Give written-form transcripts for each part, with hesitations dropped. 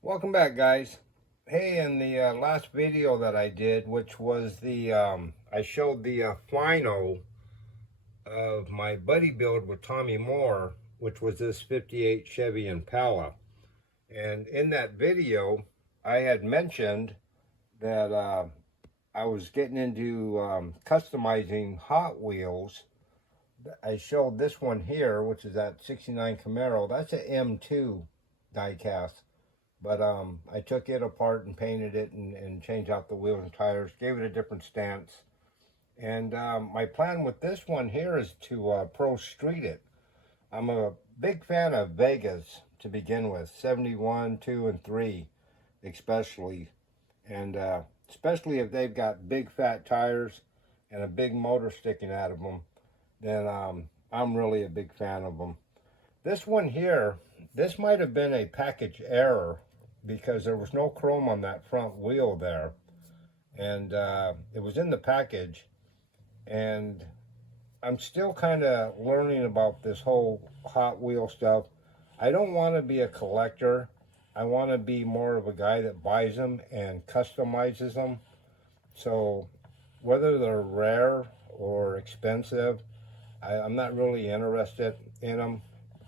Welcome back, guys. Hey, in the last video that I did, which was I showed the final of my buddy build with Tommy Moore, which was this 58 Chevy Impala. And in that video, I had mentioned that I was getting into customizing Hot Wheels. I showed this one here, which is that 69 Camaro. That's an M2 diecast. But I took it apart and painted it and changed out the wheels and tires, gave it a different stance. And my plan with this one here is to pro street it. I'm a big fan of Vegas to begin with, 71, 2, and 3 especially. And especially if they've got big fat tires and a big motor sticking out of them, then I'm really a big fan of them. This one here, this might have been a package error because there was no chrome on that front wheel there, and it was in the package, and I'm still kind of learning about this whole Hot Wheel stuff. I don't want to be a collector. I want to be more of a guy that buys them and customizes them. So whether they're rare or expensive, I'm not really interested in them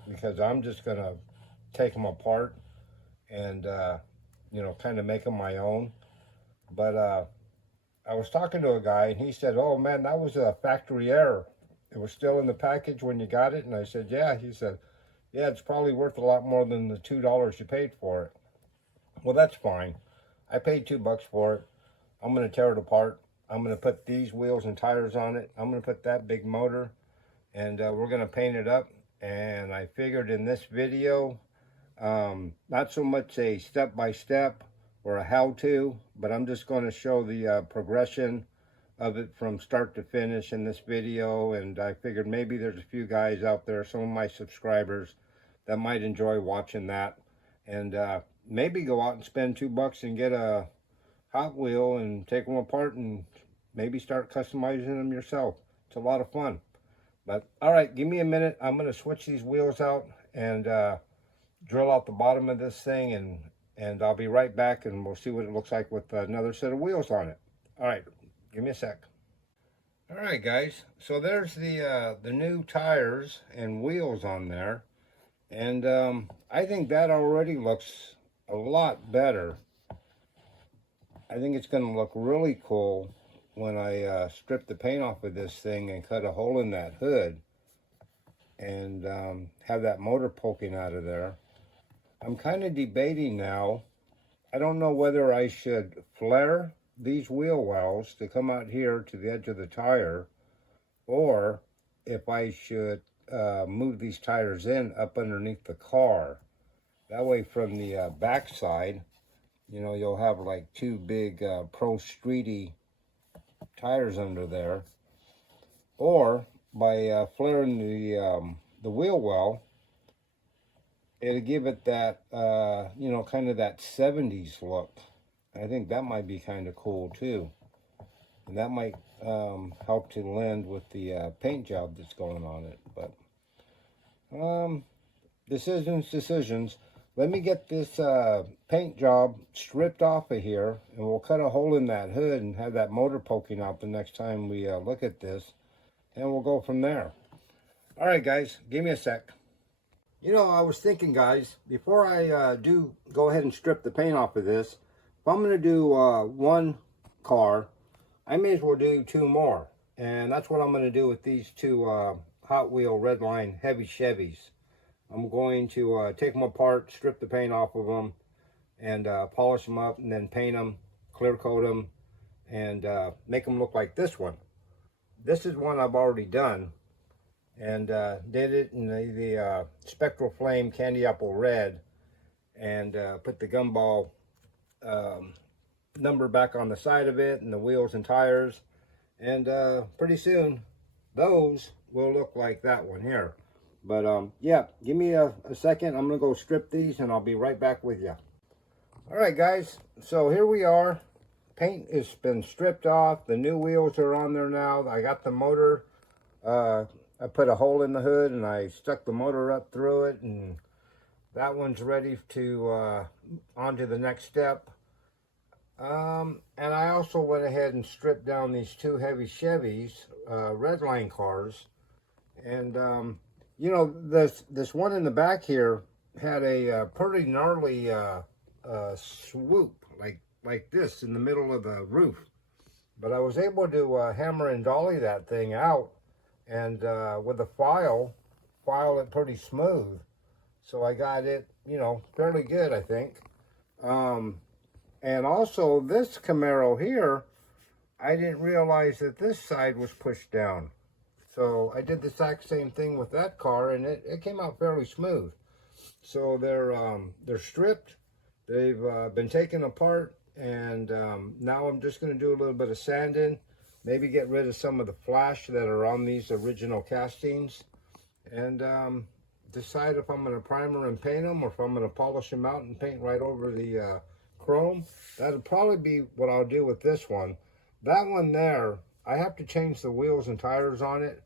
because I'm just going to take them apart and kind of make them my own. But I was talking to a guy and he said, "Oh man, that was a factory error. It was still in the package when you got it." And I said, "Yeah." He said, "Yeah, it's probably worth a lot more than the $2 you paid for it." Well, that's fine. I paid $2 for it. I'm going to tear it apart. I'm going to put these wheels and tires on it. I'm going to put that big motor, and we're going to paint it up. And I figured in this video, not so much a step-by-step or a how-to, but I'm just going to show the progression of it from start to finish in this video. And I figured maybe there's a few guys out there, some of my subscribers, that might enjoy watching that. And maybe go out and spend $2 and get a Hot Wheel and take them apart and maybe start customizing them yourself. It's a lot of fun. But all right, give me a minute. I'm going to switch these wheels out and drill out the bottom of this thing, and I'll be right back, and we'll see what it looks like with another set of wheels on it. All right, give me a sec. All right, guys. So there's the new tires and wheels on there, and I think that already looks a lot better. I think it's going to look really cool when I strip the paint off of this thing and cut a hole in that hood and have that motor poking out of there. I'm kind of debating now. I don't know whether I should flare these wheel wells to come out here to the edge of the tire, or if I should move these tires in up underneath the car. That way from the back side, you'll have like two big Pro Streety tires under there. Or by flaring the wheel well, it'll give it that, kind of that 70s look. I think that might be kind of cool too. And that might help to lend with the paint job that's going on it. But decisions. Let me get this paint job stripped off of here, and we'll cut a hole in that hood and have that motor poking out the next time we look at this, and we'll go from there. All right, guys, give me a sec. I was thinking, guys, before I do go ahead and strip the paint off of this, if I'm going to do one car, I may as well do two more. And that's what I'm going to do with these two Hot Wheel Redline heavy Chevys. I'm going to take them apart, strip the paint off of them, and polish them up, and then paint them, clear coat them, and make them look like this one. This is one I've already done, and did it in the Spectral Flame Candy Apple Red, and put the gumball number back on the side of it, and the wheels and tires, and pretty soon those will look like that one here. But yeah, give me a second. I'm gonna go strip these and I'll be right back with you. All right, guys, so here we are. Paint has been stripped off. The new wheels are on there now. I got the motor. I put a hole in the hood and I stuck the motor up through it, and That one's ready to on to the next step. And I also went ahead and stripped down these two heavy Chevys, Redline cars. And, you know, this one in the back here had a pretty gnarly swoop, like this in the middle of the roof. But I was able to hammer and dolly that thing out, and with a file it pretty smooth. So I got it, you know, fairly good, I think. And also this Camaro here, I didn't realize that this side was pushed down. So I did the exact same thing with that car, and it came out fairly smooth. So they're stripped. They've been taken apart, and now I'm just going to do a little bit of sanding, maybe get rid of some of the flash that are on these original castings, and decide if I'm going to primer and paint them, or if I'm going to polish them out and paint right over the chrome. That'll probably be what I'll do with this one. That one there, I have to change the wheels and tires on it,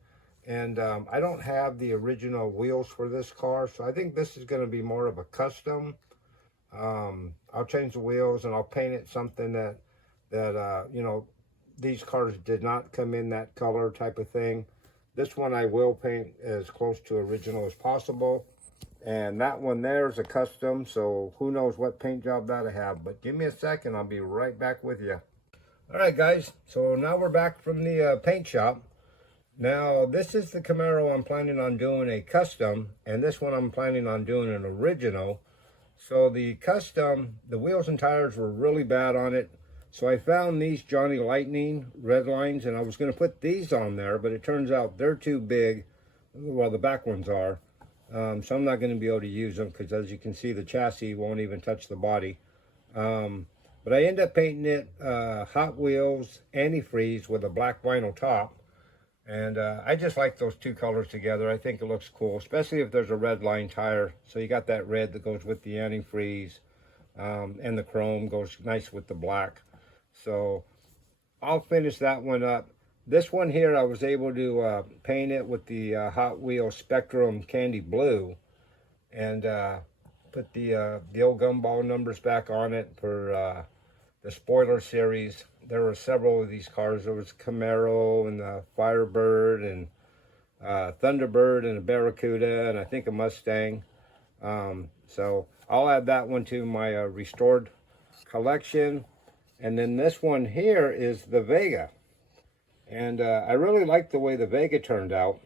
and I don't have the original wheels for this car, so I think this is going to be more of a custom. I'll change the wheels and I'll paint it something that you know, these cars did not come in that color type of thing. This one I will paint as close to original as possible. And that one there is a custom, so who knows what paint job that I have. But give me a second, I'll be right back with you. All right, guys, so now we're back from the paint shop. Now, this is the Camaro I'm planning on doing a custom, and this one I'm planning on doing an original. So the custom, the wheels and tires were really bad on it. So I found these Johnny Lightning red lines, and I was going to put these on there, but it turns out they're too big. Well, the back ones are. So I'm not going to be able to use them because, as you can see, the chassis won't even touch the body. But I end up painting it Hot Wheels antifreeze with a black vinyl top. And I just like those two colors together. I think it looks cool, especially if there's a red line tire. So you got that red that goes with the antifreeze, and the chrome goes nice with the black. So I'll finish that one up. This one here, I was able to paint it with the Hot Wheels Spectrum Candy Blue, and put the old gumball numbers back on it for the spoiler series. There were several of these cars. There was Camaro and the Firebird and Thunderbird and a Barracuda and I think a Mustang. So I'll add that one to my restored collection. And then this one here is the Vega. And I really like the way the Vega turned out.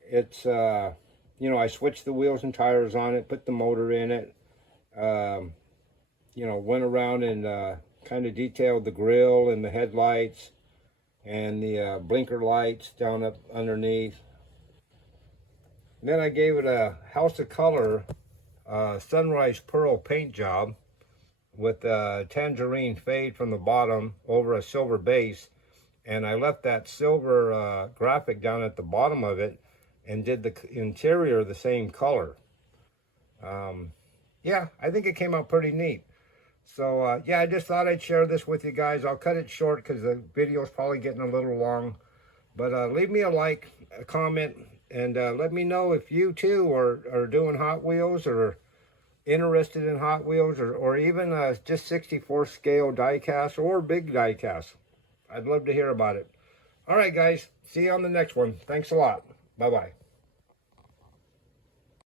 It's, you know, I switched the wheels and tires on it, put the motor in it, you know, went around and kind of detailed the grille and the headlights and the blinker lights down up underneath. And then I gave it a House of Color Sunrise Pearl paint job with tangerine fade from the bottom over a silver base. And I left that silver graphic down at the bottom of it and did the interior the same color. Yeah, I think it came out pretty neat. So, yeah, I just thought I'd share this with you guys. I'll cut it short because the video is probably getting a little long. But leave me a like, a comment, and let me know if you, too, are doing Hot Wheels or interested in Hot Wheels, or even just 64 scale die-cast or big die-cast. I'd love to hear about it. All right, guys. See you on the next one. Thanks a lot. Bye-bye.